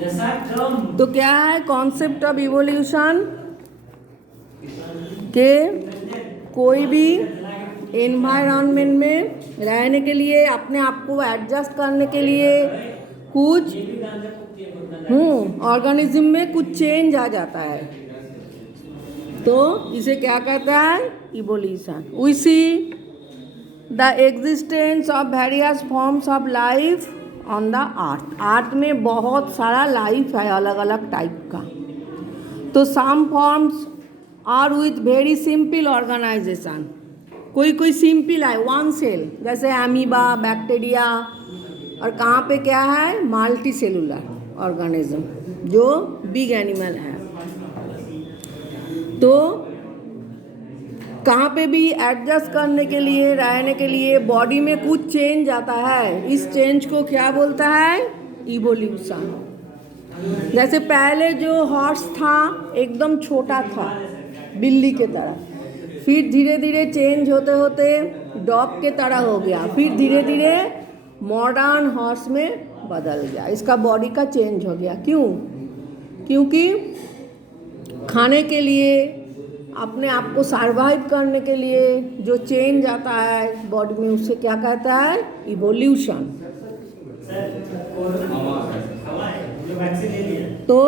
तो क्या है कॉन्सेप्ट ऑफ इवोल्यूशन के कोई भी एनवायरनमेंट में रहने के लिए, अपने आप को एडजस्ट करने के लिए कुछ ऑर्गेनिज्म में कुछ चेंज आ जाता है, तो इसे क्या कहता है evolution. We see the existence of various forms of life on the earth. Earth में बहुत सारा लाइफ है अलग अलग टाइप का। तो some forms are with very simple organization, कोई कोई सिंपल है वन सेल, जैसे एमीबा, बैक्टीरिया, और कहाँ पे क्या है मल्टी सेलुलर ऑर्गेनिज्म जो बिग एनिमल है। तो कहाँ पे भी एडजस्ट करने के लिए, रहने के लिए बॉडी में कुछ चेंज आता है, इस चेंज को क्या बोलता है इवोल्यूशन। जैसे पहले जो हॉर्स था एकदम छोटा था बिल्ली के तरह, फिर धीरे धीरे चेंज होते होते डॉग के तरह हो गया, फिर धीरे धीरे मॉडर्न हॉर्स में बदल गया, इसका बॉडी का चेंज हो गया। क्यों? क्योंकि खाने के लिए, अपने आप को सर्वाइव करने के लिए जो चेंज आता है बॉडी में, उससे क्या कहता है इवोल्यूशन। तो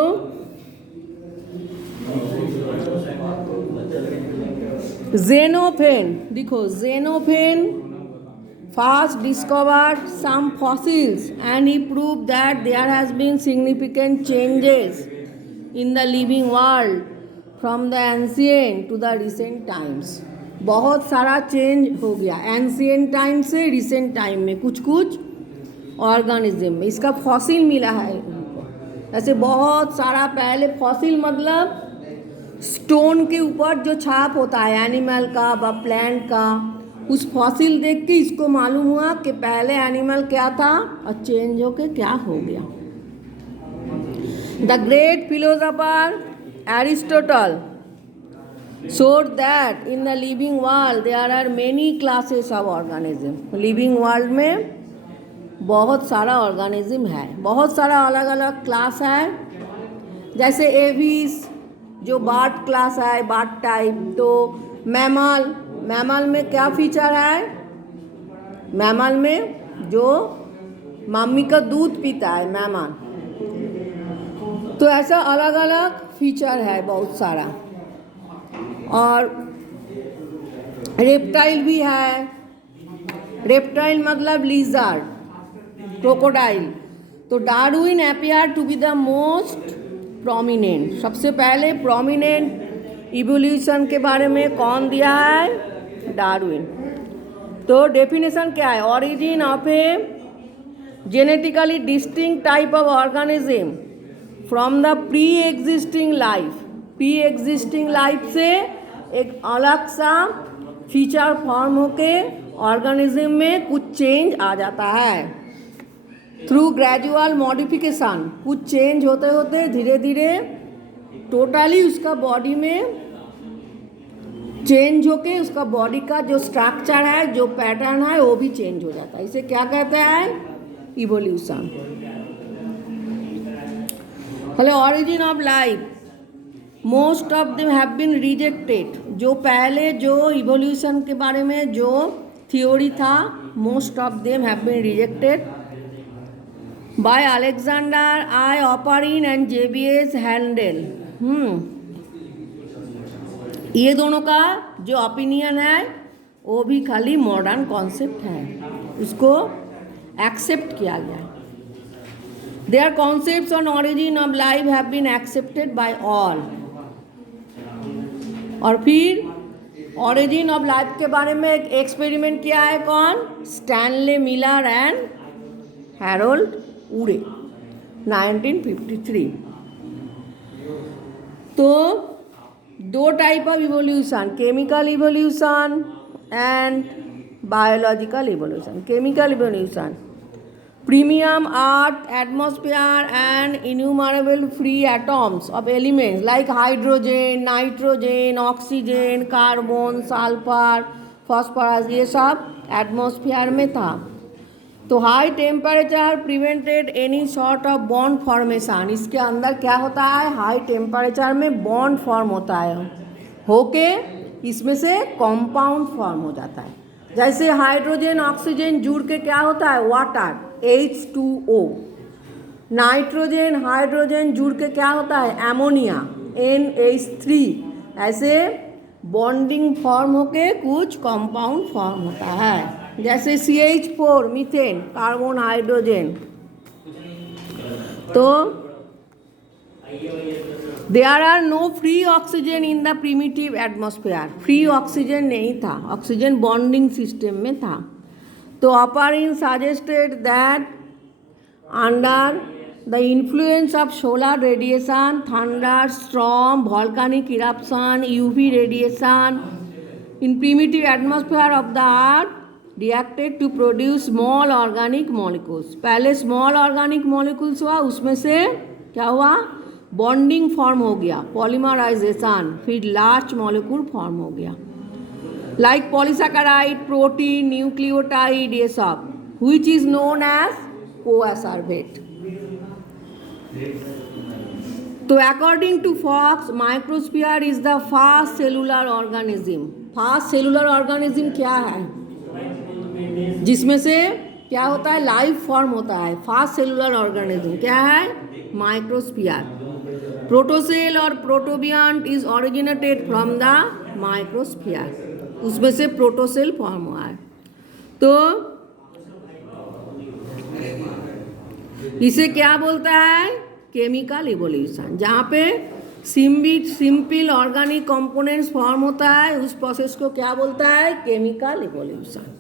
ज़ेनोफेन, देखो ज़ेनोफेन first discovered some fossils and he proved that there has been significant changes in the living world from the ancient to the recent times। बहुत सारा चेंज हो गया एंशिएंट टाइम से रिसेंट टाइम में कुछ कुछ ऑर्गेनिज्म में, इसका फॉसिल मिला है उनको। ऐसे बहुत सारा, पहले फॉसिल मतलब स्टोन के ऊपर जो छाप होता है एनिमल का व प्लांट का, उस फॉसिल देख के इसको मालूम हुआ कि पहले एनिमल क्या था और चेंज होके क्या हो गया। The great philosopher Aristotle showed that in the living world there are many classes of organism। Living world में बहुत सारा ऑर्गेनिज्म है, बहुत सारा अलग अलग क्लास है। जैसे एविस जो बर्ड क्लास है, बर्ड टाइप। तो मैमल, मैमल में क्या फीचर है, मैमल में जो मम्मी का दूध पीता है मैमल। तो ऐसा अलग अलग फीचर है बहुत सारा। और रेप्टाइल भी है, रेप्टाइल मतलब लिजर्ड, क्रोकोडाइल। तो Darwin appear to be the most prominent, सबसे पहले प्रोमिनेंट इवोल्यूशन के बारे में कौन दिया है डार्विन। तो डेफिनेशन क्या है, origin of A genetically distinct type of organism from the pre existing life. Pre existing life से एक अलग सा फीचर फॉर्म होके ऑर्गेनिज्म में कुछ चेंज आ जाता है थ्रू ग्रेजुअल मॉडिफिकेशन। कुछ चेंज होते होते धीरे धीरे टोटली उसका बॉडी में चेंज होके उसका बॉडी का जो स्ट्रक्चर है, जो पैटर्न है, वो भी चेंज हो जाता है। इसे क्या कहते हैं evolution. Hello, origin of life, most of them have been rejected. जो पहले जो इवोल्यूशन के बारे में जो थ्योरी था, most of them have been rejected by Alexander I Oparin and JBS हैंडेल। ये दोनों का जो ओपिनियन है वो भी खाली मॉडर्न कॉन्सेप्ट है, उसको एक्सेप्ट किया गया। Their concepts on origin of life have been accepted by all. और फिर ऑरिजिन ऑफ लाइफ के बारे में एक एक्सपेरिमेंट किया है कौन, स्टैनले मिलर एंड हैरोल्ड उरे 1953। तो दो type of evolution, chemical evolution and biological evolution. Chemical evolution, premium earth atmosphere and innumerable free atoms of elements like hydrogen, nitrogen, oxygen, carbon, sulfur, phosphorus, ये सब atmosphere में था। तो high temperature prevented any sort of bond formation. इसके अंदर क्या होता है, हाई टेम्परेचर में बॉन्ड फॉर्म होता है, होके इसमें से कंपाउंड फॉर्म हो जाता है। जैसे हाइड्रोजन ऑक्सीजन जुड़ के क्या होता है, वाटर, H2O। नाइट्रोजन हाइड्रोजन जुड़ के क्या होता है, एमोनिया, NH3। ऐसे बॉन्डिंग फॉर्म होके कुछ कंपाउंड फॉर्म होता है। जैसे CH4 मीथेन, कार्बन हाइड्रोजन। तो there are no free oxygen in the primitive atmosphere. Free oxygen नहीं था, ऑक्सीजन बॉन्डिंग सिस्टम में था। तो Oparin suggested that under the influence of solar radiation, thunderstorm, volcanic eruption, UV radiation in primitive atmosphere of the earth reacted to produce small organic molecules. पहले small organic molecules हुआ, उसमें से क्या हुआ, bonding form हो गया, polymerisation, फिर large molecule form हो गया, लाइक पॉलीसैकेराइड, प्रोटीन, न्यूक्लियोटाइड, ये सब, which is known as coacervate. तो according to Fox, microsphere is the fast cellular organism. Fast cellular organism क्या है, जिसमें से क्या होता है, लाइफ फॉर्म होता है। फास्ट सेलुलर ऑर्गेनिज्म क्या है, माइक्रोस्फीयर। प्रोटोसेल और protobiont is originated from the microsphere, उसमें से प्रोटोसेल फॉर्म हुआ है। तो इसे क्या बोलता है, केमिकल इवोल्यूशन। जहाँ पे सिंपल ऑर्गेनिक कंपोनेंट्स फॉर्म होता है, उस प्रोसेस को क्या बोलता है, chemical evolution.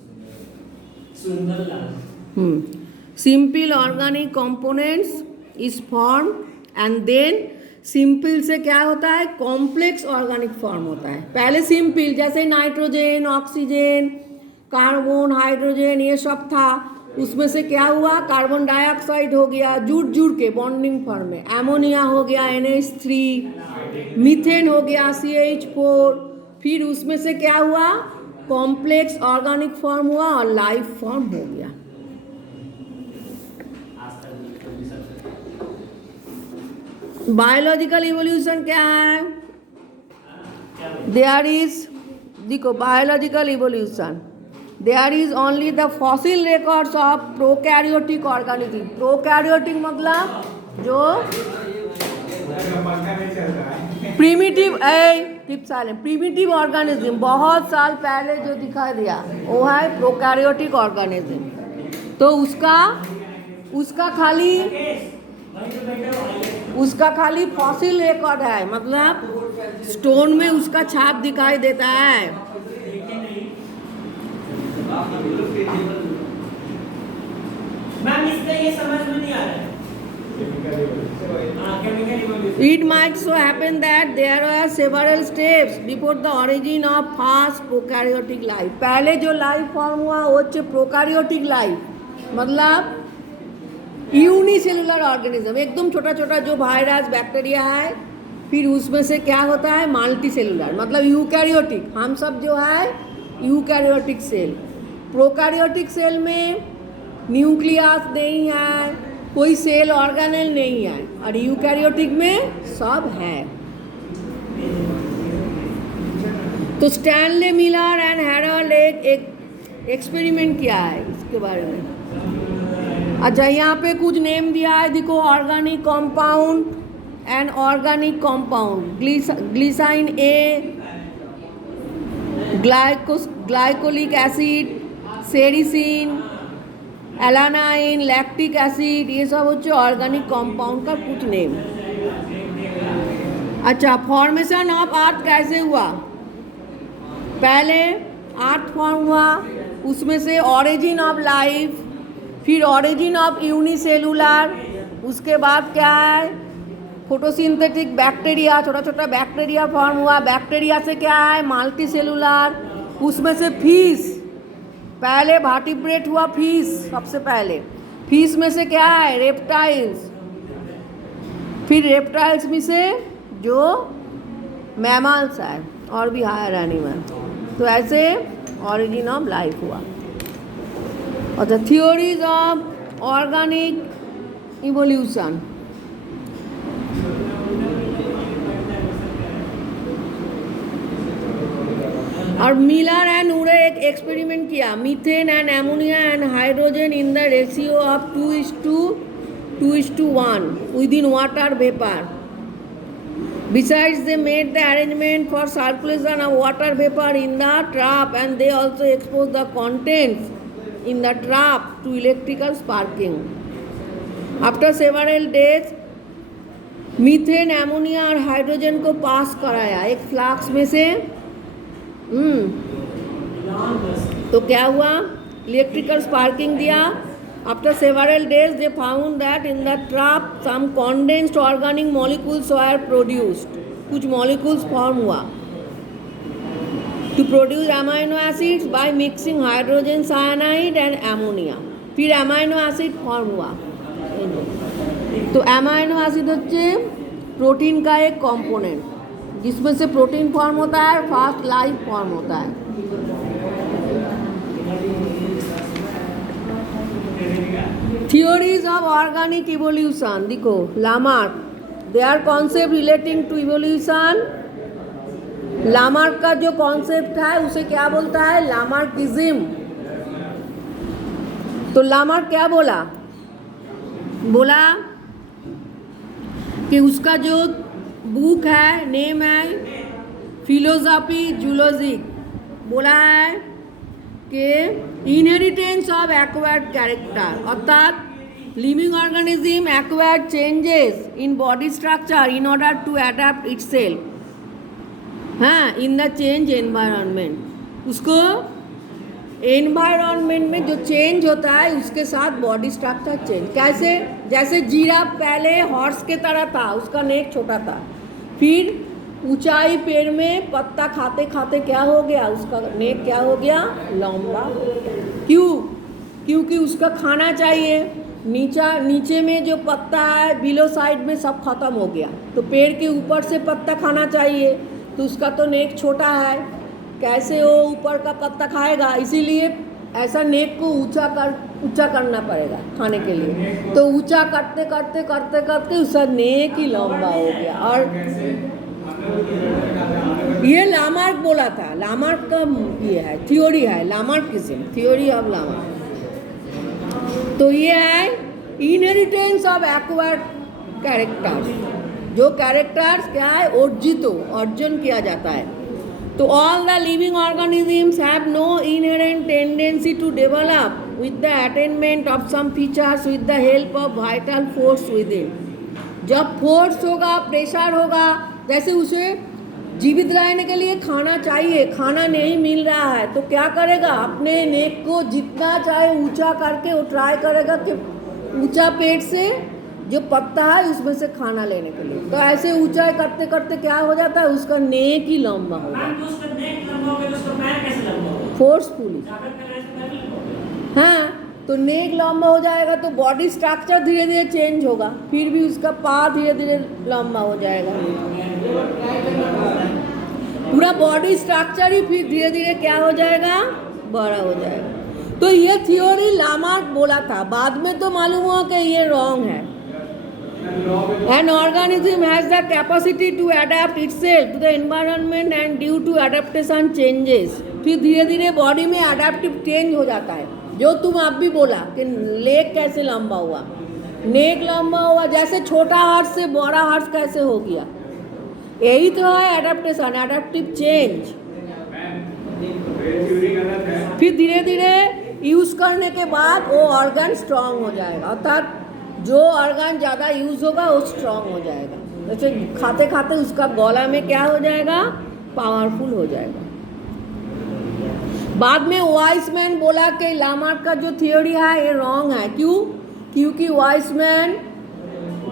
Simple organic components is form and then simple से क्या होता है, कॉम्प्लेक्स ऑर्गेनिक फॉर्म होता है। पहले सिंपल जैसे नाइट्रोजन, ऑक्सीजन, कार्बन, हाइड्रोजन, ये सब था, उसमें से क्या हुआ, कार्बन डाइऑक्साइड हो गया, जुड़ के बॉन्डिंग फॉर्म में, एमोनिया हो गया NH3, मीथेन हो गया CH4, फिर उसमें से क्या हुआ, कॉम्प्लेक्स ऑर्गेनिक फॉर्म हुआ और लाइफ फॉर्म हो गया। बायोलॉजिकल इवोल्यूशन क्या है, देयर इज, देखो biological evolution, there is only the fossil records of prokaryotic organism. Prokaryotic मतलब जो प्रीमिटिव, प्रीमिटिव ऑर्गेनिज्म, बहुत साल पहले जो दिखाई दिया वो है प्रोकैरियोटिक ऑर्गेनिज्म। तो उसका खाली फॉसिल रिकॉर्ड है, मतलब स्टोन में उसका छाप दिखाई देता है। मैम इसका ये समझ में नहीं आ रहा है। It might so happen that there are several steps before the origin of first prokaryotic life. पहले जो लाइफ फॉर्म हुआ वो है प्रोकैरियोटिक लाइफ, मतलब यूनिसेलुलर ऑर्गेनिज्म, एकदम छोटा छोटा जो वायरस बैक्टीरिया है, फिर उसमें से क्या होता है, मल्टी सेलुलर, मतलब यूकैरियोटिक। हम सब जो है यूकैरियोटिक सेल। प्रोकैरियोटिक सेल में न्यूक्लियस नहीं है, कोई सेल ऑर्गेनेल नहीं है, और यूकैरियोटिक में सब है। तो स्टैनले मिलर एंड हैरोल्ड एक एक्सपेरिमेंट किया है इसके बारे में। अच्छा, यहाँ पे कुछ नेम दिया है, देखो, organic compound and organic compound, glycine A, glycolic acid, sericin, alanine, lactic acid, ये सब होच्छे ऑर्गेनिक कंपाउंड का कुछ नेम। अच्छा, फॉर्मेशन ऑफ अर्थ कैसे हुआ, पहले अर्थ फॉर्म हुआ, उसमें से ऑरिजिन ऑफ लाइफ, फिर ऑरिजिन ऑफ यूनिसेलुलर, उसके बाद क्या है, फोटोसिंथेटिक बैक्टीरिया, छोटा छोटा बैक्टीरिया फॉर्म हुआ, बैक्टीरिया से क्या है, मल्टी सेलुलर, उसमें से फिश, पहले वर्टिब्रेट हुआ फिश, सबसे पहले फिश में से क्या है, रेप्टाइल्स, फिर रेप्टाइल्स में से जो मैमल्स है और भी हायर एनिमल। तो ऐसे ऑरिजिन ऑफ लाइफ हुआ। और the theories of organic evolution. और मिलर एंड उरे एक एक्सपेरिमेंट किया, methane and ammonia and hydrogen in the ratio of 2:1 within water vapor. Besides, they made the arrangement for circulation of water vapor in the trap, and they also exposed the contents in the trap to electrical sparking. After several days, methane, ammonia और hydrogen को पास कराया एक flask में से। तो क्या हुआ, electrical sparking दिया। After several days they found that in the trap some condensed organic molecules were produced, कुछ मॉलिक्यूल्स फॉर्म हुआ to produce amino acids by mixing hydrogen cyanide and ammonia. फिर अमाइनो एसिड फॉर्म हुआ। तो amino acid होच्छे protein का एक component, जिसमें से प्रोटीन फॉर्म होता है, फास्ट लाइफ फॉर्म होता है। थियोरीज ऑफ ऑर्गेनिक इवोल्यूशन, देखो Lamarck, their concept relating to evolution. Lamarck का जो कॉन्सेप्ट है उसे क्या बोलता है, लामार्किज्म। तो लामार्क क्या बोला कि उसका जो बुक है, नेम है फिलोसॉफी जूलॉजिक, बोला है कि इनहेरिटेंस ऑफ एक्वायर्ड कैरेक्टर, अर्थात living organism acquired changes in body structure in order to adapt itself, हाँ, इन द चेंज एनवायरनमेंट। उसको एनवायरनमेंट में जो चेंज होता है उसके साथ बॉडी स्ट्रक्चर चेंज। कैसे, जैसे जिराफ पहले हॉर्स के तरह था, उसका नेक छोटा था, फिर ऊंचाई पेड़ में पत्ता खाते खाते क्या हो गया, उसका नेक क्या हो गया, लंबा। क्यों? क्योंकि उसका खाना चाहिए। नीचे में जो पत्ता है बिलो साइड में सब खत्म हो गया, तो पेड़ के ऊपर से पत्ता खाना चाहिए, तो उसका तो नेक छोटा है, कैसे वो ऊपर का पत्ता खाएगा? इसीलिए ऐसा नेक को ऊंचा करना पड़ेगा खाने के लिए। तो ऊंचा करते करते करते करते उसका नेक ही लंबा हो गया। और ये लामार्क बोला था, लामार्क का ये है थ्योरी है, लामार्किज्म, थ्योरी ऑफ लामार्क। तो ये है इनहेरिटेंस ऑफ एक्वायर्ड कैरेक्टर्स, जो कैरेक्टर्स क्या है, अर्जन किया जाता है। तो all the living organisms have no inherent tendency to develop with the attainment of some features with the help of vital force within. जब फोर्स होगा, प्रेशर होगा, जैसे उसे जीवित रहने के लिए खाना चाहिए, खाना नहीं मिल रहा है, तो क्या करेगा, अपने नेक को जितना चाहे ऊंचा करके वो ट्राई करेगा कि ऊंचा पेट से जो पत्ता है उसमें से खाना लेने के लिए। तो ऐसे ऊंचाई करते करते क्या हो जाता है, उसका नेक ही लंबा हो जाता है, फोर्सफुली। हाँ, तो नेक लंबा हो जाएगा तो बॉडी स्ट्रक्चर धीरे धीरे चेंज होगा, फिर भी उसका पार धीरे धीरे लंबा हो जाएगा, पूरा बॉडी स्ट्रक्चर ही फिर धीरे धीरे क्या हो जाएगा, बड़ा हो जाएगा। तो ये थ्योरी लामार्क बोला था, बाद में तो मालूम हुआ कि ये रॉन्ग है। An organism has the capacity to adapt itself to the environment and due to adaptation changes। फिर धीरे धीरे बॉडी में अडेप्टिव चेंज हो जाता है, जो तुम आप भी बोला कि लेग कैसे लंबा हुआ, नेक लंबा हुआ, जैसे छोटा हार्ट से बड़ा हार्ट कैसे हो गया, यही तो है एडेप्टेशन, एडेप्टिव चेंज। फिर धीरे धीरे यूज़ करने के बाद वो ऑर्गन स्ट्रांग हो जाएगा, अर्थात जो ऑर्गन ज़्यादा यूज़ होगा वो स्ट्रांग हो जाएगा। जैसे खाते खाते उसका गला में क्या हो जाएगा, पावरफुल हो जाएगा। बाद में वाइसमैन बोला कि लामार्क का जो थियोरी है ये रॉन्ग है। क्यों? क्योंकि वाइसमैन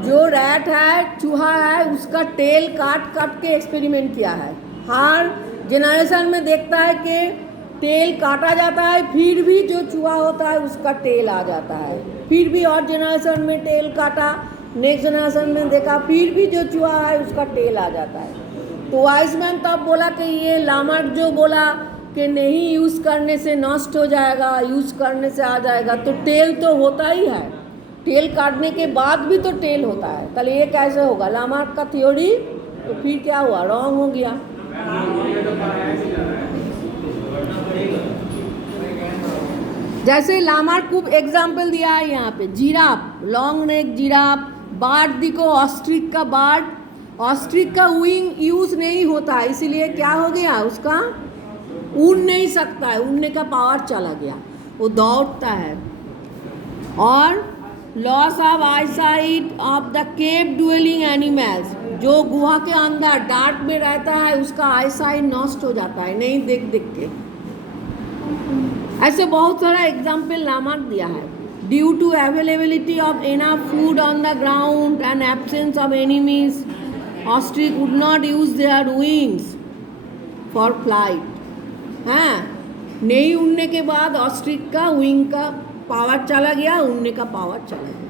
जो रैट है, चूहा है, उसका टेल काट काट के एक्सपेरिमेंट किया है। हर जनरेशन में देखता है कि टेल काटा जाता है, फिर भी जो चूहा होता है उसका टेल आ जाता है, फिर भी और जनरेशन में टेल काटा, नेक्स्ट जनरेशन में देखा, फिर भी जो चूहा है उसका टेल आ जाता है। तो वाइसमैन तब बोला कि ये लामार्क जो बोला कि नहीं यूज़ करने से नष्ट हो जाएगा, यूज़ करने से आ जाएगा, तो टेल तो होता ही है, टेल काटने के बाद भी तो टेल होता है। कल ये कैसे होगा? लामार्क का थ्योरी तो फिर क्या हुआ? रॉन्ग हो गया। जैसे लामार्क को एग्जाम्पल दिया है यहाँ पे, giraffe, long neck giraffe, bird देखो, ऑस्ट्रिच का बार्ड, ऑस्ट्रिच का विंग यूज नहीं होता है, इसीलिए क्या हो गया? उसका उड़ नहीं सकता है, उड़ने का पावर चला गया, वो दौड़ता है। और loss of eyesight of the cave dwelling animals, जो गुहा के अंदर डार्क में रहता है उसका आईसाइट नष्ट हो जाता है, नहीं देख देख के। ऐसे बहुत सारा एग्जाम्पल लामार्क दिया है। Due to availability of enough food on the ground and absence of enemies, ostrich would not use their wings for flight. हाँ, नहीं उड़ने के बाद ऑस्ट्रिच का विंग का पावर चला गया, उड़ने का पावर चला गया।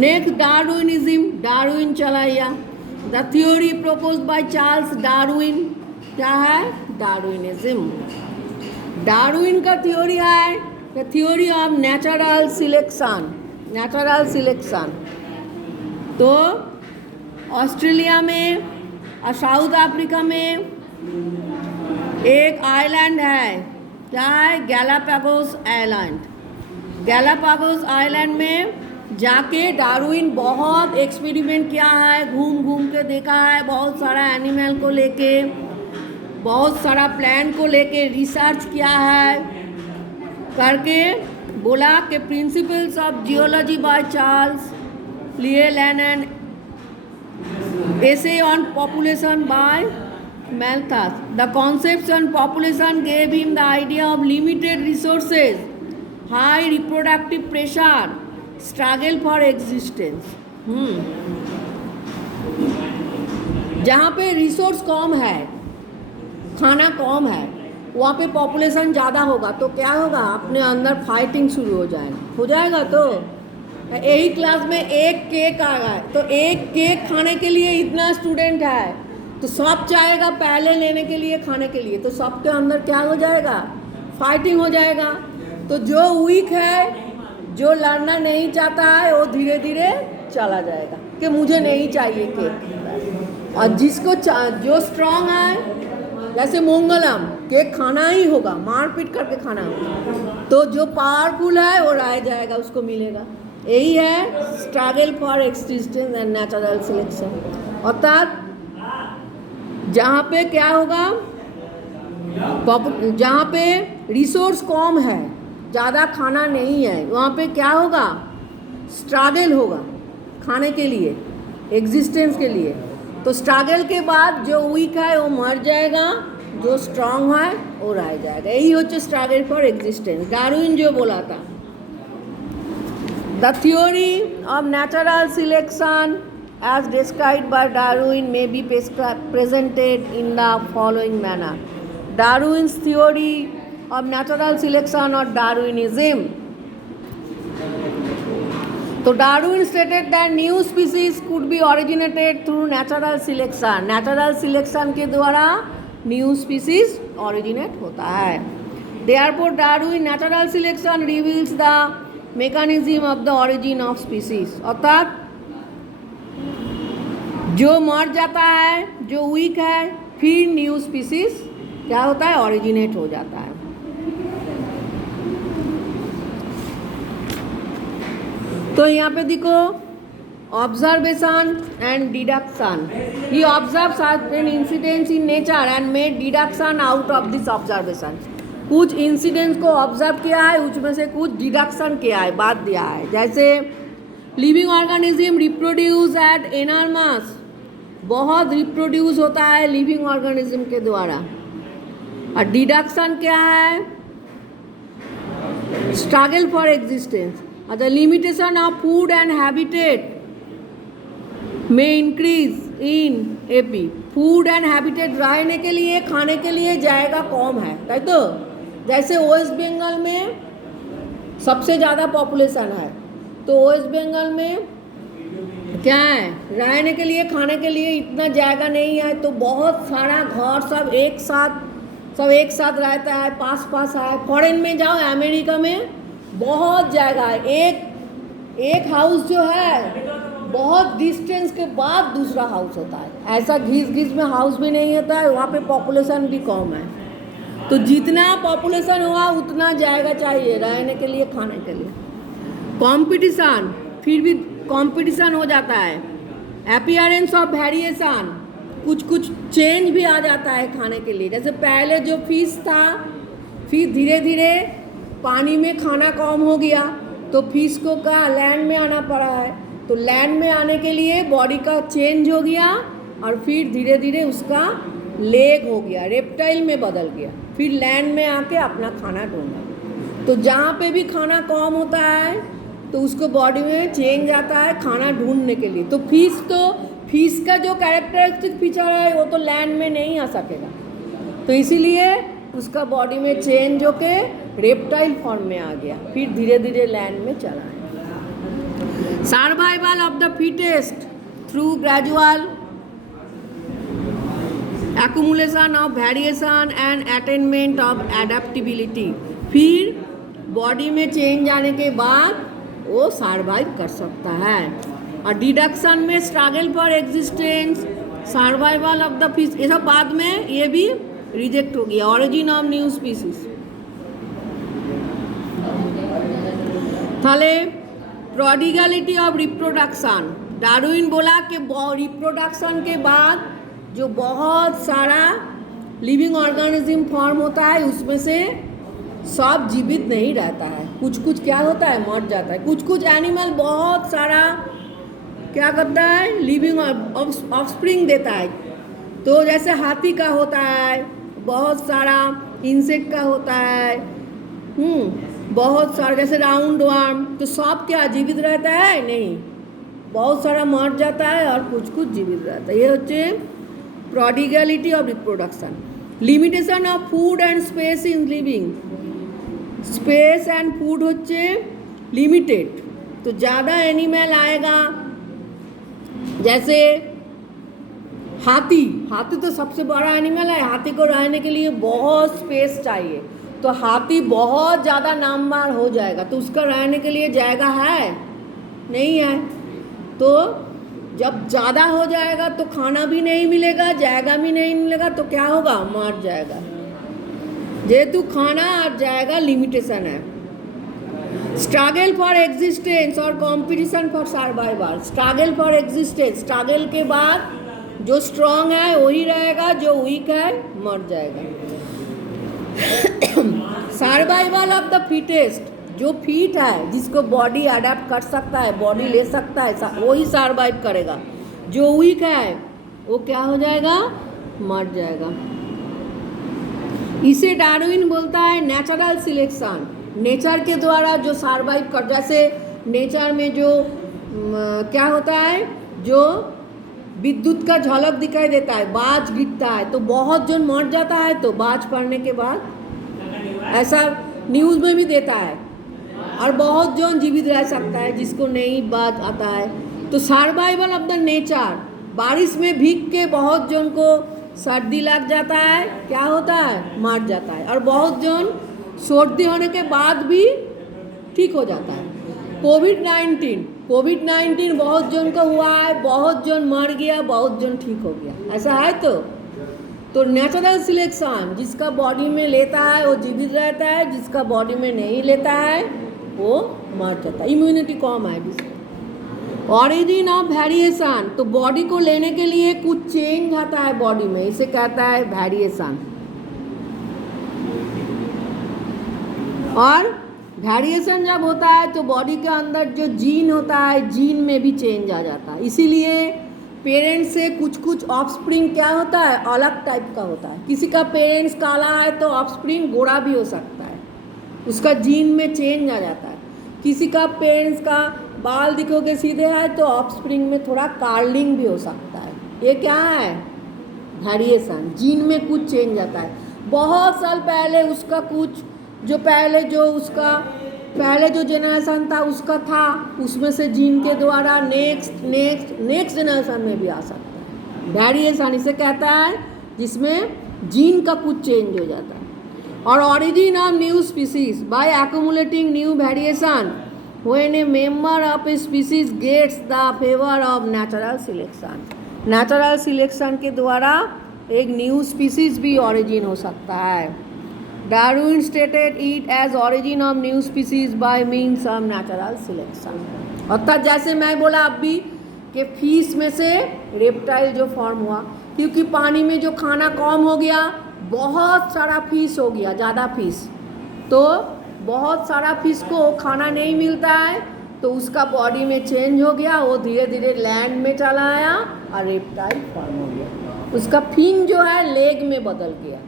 नेक्स्ट डार्विनिज्म, डार्विन चला गया। The theory propose by Charles Darwin, क्या है? डार्विनिज्म। डार्विन का थ्योरी है the theory of natural selection, natural selection. तो ऑस्ट्रेलिया में और साउथ अफ्रीका में एक आइलैंड है, क्या है? Galapagos island. गैलापागोस आइलैंड में जाके डार्विन बहुत एक्सपेरिमेंट किया है, घूम घूम के देखा है, बहुत सारा एनिमल को लेके, बहुत सारा प्लांट को लेके रिसर्च किया है, करके बोला कि principles of geology by Charles लिएलैंड and essay on population by Malthus. The concepts on population gave him the idea of limited resources, high reproductive pressure, struggle for existence. जहाँ पे रिसोर्स कम है, खाना कम है, वहाँ पे पॉपुलेशन ज़्यादा होगा, तो क्या होगा? अपने अंदर फाइटिंग शुरू हो जाएगा। तो यही क्लास में एक केक आ गया, तो एक केक खाने के लिए इतना स्टूडेंट है, तो सब चाहेगा पहले लेने के लिए, खाने के लिए, तो सबके अंदर क्या हो जाएगा? फाइटिंग हो जाएगा। तो जो वीक है, जो लड़ना नहीं चाहता है, वो धीरे धीरे चला जाएगा कि मुझे नहीं चाहिए केक। और जिसको जो स्ट्रांग है, जैसे मंगलम, केक खाना ही होगा, मारपीट करके खाना होगा, तो जो पावरफुल है वो रह जाएगा, उसको मिलेगा। यही है struggle for existence and natural selection. अर्थात जहाँ पे क्या होगा? जहाँ पे रिसोर्स कम है, ज़्यादा खाना नहीं है, वहाँ पे क्या होगा? स्ट्रगल होगा खाने के लिए, एग्जिस्टेंस के लिए। तो स्ट्रगल के बाद जो वीक है वो मर जाएगा, जो स्ट्रांग है वो रह जाएगा। यही होচ্ছে स्ट्रगल फॉर एग्जिस्टेंस, डार्विन जो बोला था। The theory of natural selection as described by Darwin may be presented in the following manner. Darwin's theory of natural selection or Darwinism. So Darwin stated that new species could be originated through natural selection. Natural selection के द्वारा new species originate होता है। Therefore Darwin natural selection reveals the mechanism of the origin of species. अर्थात जो मर जाता है, जो वीक है, फिर न्यू स्पीसीज क्या होता है? ओरिजिनेट हो जाता है। तो यहाँ पे देखो, observation and deduction. He observe certain incidents in nature and made deduction out of this observation. कुछ इंसिडेंट्स को ऑब्जर्व किया है, उसमें से कुछ डिडक्शन किया है, बात दिया है। जैसे living organism reproduce at enormous, बहुत रिप्रोड्यूस होता है लिविंग ऑर्गेनिज्म के द्वारा। और डिडक्शन क्या है? Struggle for existence. और the limitation of food and habitat में increase in AP. Food and habitat रहने के लिए, खाने के लिए जाएगा कम है, ताई तो। जैसे वेस्ट बंगाल में सबसे ज़्यादा पॉपुलेशन है, तो वेस्ट बंगाल में क्या है? रहने के लिए, खाने के लिए इतना जगह नहीं है, तो बहुत सारा घर सब एक साथ सब एक साथ रहता है, पास पास है। फॉरेन में जाओ, अमेरिका में बहुत जगह है, एक हाउस जो है बहुत डिस्टेंस के बाद दूसरा हाउस होता है। ऐसा घिस घिस में हाउस भी नहीं होता है, वहाँ पे पॉपुलेशन भी कम है। तो जितना पॉपुलेशन हुआ उतना जाएगा चाहिए रहने के लिए, खाने के लिए। कंपटीशन, फिर भी कंपटीशन हो जाता है। अपीयरेंस ऑफ वेरिएशन, कुछ कुछ चेंज भी आ जाता है खाने के लिए। जैसे पहले जो फिश था, फिर धीरे धीरे पानी में खाना कम हो गया तो फिश को कहाँ लैंड में आना पड़ा है। तो लैंड में आने के लिए बॉडी का चेंज हो गया और फिर धीरे धीरे उसका लेग हो गया, रेप्टाइल में बदल गया, फिर लैंड में आके अपना खाना ढूंढा। तो जहाँ पे भी खाना कम होता है तो उसको बॉडी में चेंज आता है खाना ढूंढने के लिए। तो फिश का जो कैरेक्टरिस्टिक फीचर है वो तो लैंड में नहीं आ सकेगा, तो इसीलिए उसका बॉडी में चेंज होके रेप्टाइल फॉर्म में आ गया, फिर धीरे धीरे लैंड में चला है। Survival of the fittest through gradual accumulation of variation and attainment of adaptability, फिर बॉडी में चेंज आने के बाद वो सर्वाइव कर सकता है। और डिडक्शन में struggle for existence, survival of the fish, ये सब बाद में ये भी रिजेक्ट हो गया। ऑरिजिन ऑफ न्यू स्पीसीज, তাহলে प्रोडिगलिटी ऑफ रिप्रोडक्शन, डार्विन बोला कि रिप्रोडक्शन के बाद जो बहुत सारा लिविंग ऑर्गेनिज्म फॉर्म होता है उसमें से सब जीवित नहीं रहता है, कुछ कुछ क्या होता है मर जाता है। कुछ कुछ एनिमल बहुत सारा क्या करता है लिविंग ऑफस्प्रिंग देता है। तो जैसे हाथी का होता है, बहुत सारा इंसेक्ट का होता है, बहुत सारा जैसे राउंड वर्म, तो सब क्या जीवित रहता है नहीं, बहुत सारा मर जाता है और कुछ कुछ जीवित रहता है। ये होते prodigality of reproduction. Limitation of food and space in living, space and food होচ্ছে लिमिटेड, तो ज़्यादा एनिमल आएगा। जैसे हाथी तो सबसे बड़ा एनिमल है, हाथी को रहने के लिए बहुत स्पेस चाहिए, तो हाथी बहुत ज़्यादा नामवार हो जाएगा, तो उसका रहने के लिए जगह है नहीं है। तो जब ज़्यादा हो जाएगा तो खाना भी नहीं मिलेगा, जगह भी नहीं मिलेगा, तो क्या होगा मर जाएगा। जेहेतु खाना और जगह लिमिटेशन है। स्ट्रगल फॉर एग्जिस्टेंस और competition for survival, struggle for existence, struggle के बाद जो स्ट्रांग है वही रहेगा, जो वीक है मर जाएगा। सर्वाइवल ऑफ द फिटेस्ट, जो फिट है जिसको बॉडी अडेप्ट कर सकता है, बॉडी ले सकता है, वही सर्वाइव करेगा। जो वीक है वो क्या हो जाएगा मर जाएगा। इसे डार्विन बोलता है नेचुरल सिलेक्शन, नेचर के द्वारा जो सर्वाइव कर, जैसे नेचर में जो क्या होता है, जो विद्युत का झलक दिखाई देता है, बाज गिरता है तो बहुत जन मर जाता है, तो बाज पड़ने के बाद ऐसा न्यूज़ में भी देता है, और बहुत जन जीवित रह सकता है जिसको नहीं बाज आता है। तो सर्वाइवल ऑफ द नेचर, बारिश में भीग के बहुत जन को सर्दी लग जाता है, क्या होता है मर जाता है, और बहुत जन सर्दी होने के बाद भी ठीक हो जाता है। कोविड-19 बहुत जन को हुआ है, बहुत जन मर गया, बहुत जन ठीक हो गया, ऐसा है। तो नेचुरल सिलेक्शन, जिसका बॉडी में लेता है वो जीवित रहता है, जिसका बॉडी में नहीं लेता है वो मर जाता है, इम्यूनिटी कम है जिसका। ऑरिजिन ऑफ वेरिएशन, तो बॉडी को लेने के लिए कुछ चेंज आता है बॉडी में, इसे कहता है वेरिएशन। और वेरिएशन जब होता है तो बॉडी के अंदर जो जीन होता है, जीन में भी चेंज आ जाता है। इसीलिए पेरेंट्स से कुछ कुछ ऑफस्प्रिंग क्या होता है अलग टाइप का होता है। किसी का पेरेंट्स काला है तो ऑफस्प्रिंग गोरा भी हो सकता है, उसका जीन में चेंज आ जाता है। किसी का पेरेंट्स का बाल दिखोगे सीधे है तो ऑफस्प्रिंग में थोड़ा कार्लिंग भी हो सकता है। ये क्या है वेरिएशन, जीन में कुछ चेंज आता है। बहुत साल पहले उसका कुछ जो पहले जो जेनरेशन था उसका था, उसमें से जीन के द्वारा नेक्स्ट जेनरेशन में भी आ सकता है। वेरिएशन इसे कहता है जिसमें जीन का कुछ चेंज हो जाता है। और origin of new species by accumulating new variation when a member of a species gets the favour of natural selection. Natural selection के द्वारा एक न्यू स्पीसीज भी ऑरिजिन हो सकता है। Darwin stated it as origin of new species by means of natural selection. अर्थात जैसे मैं बोला अभी कि फिश में से रेप्टाइल जो फॉर्म हुआ, क्योंकि पानी में जो खाना कम हो गया, बहुत सारा फिश हो गया, ज़्यादा फिश, तो बहुत सारा फिश को खाना नहीं मिलता है, तो उसका बॉडी में चेंज हो गया, वो धीरे धीरे लैंड में चला आया और रेप्टाइल फॉर्म हो गया। उसका फिन जो है लेग में बदल गया,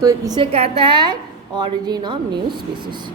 तो इसे कहता है ऑरिजिन ऑफ न्यू स्पीसीज।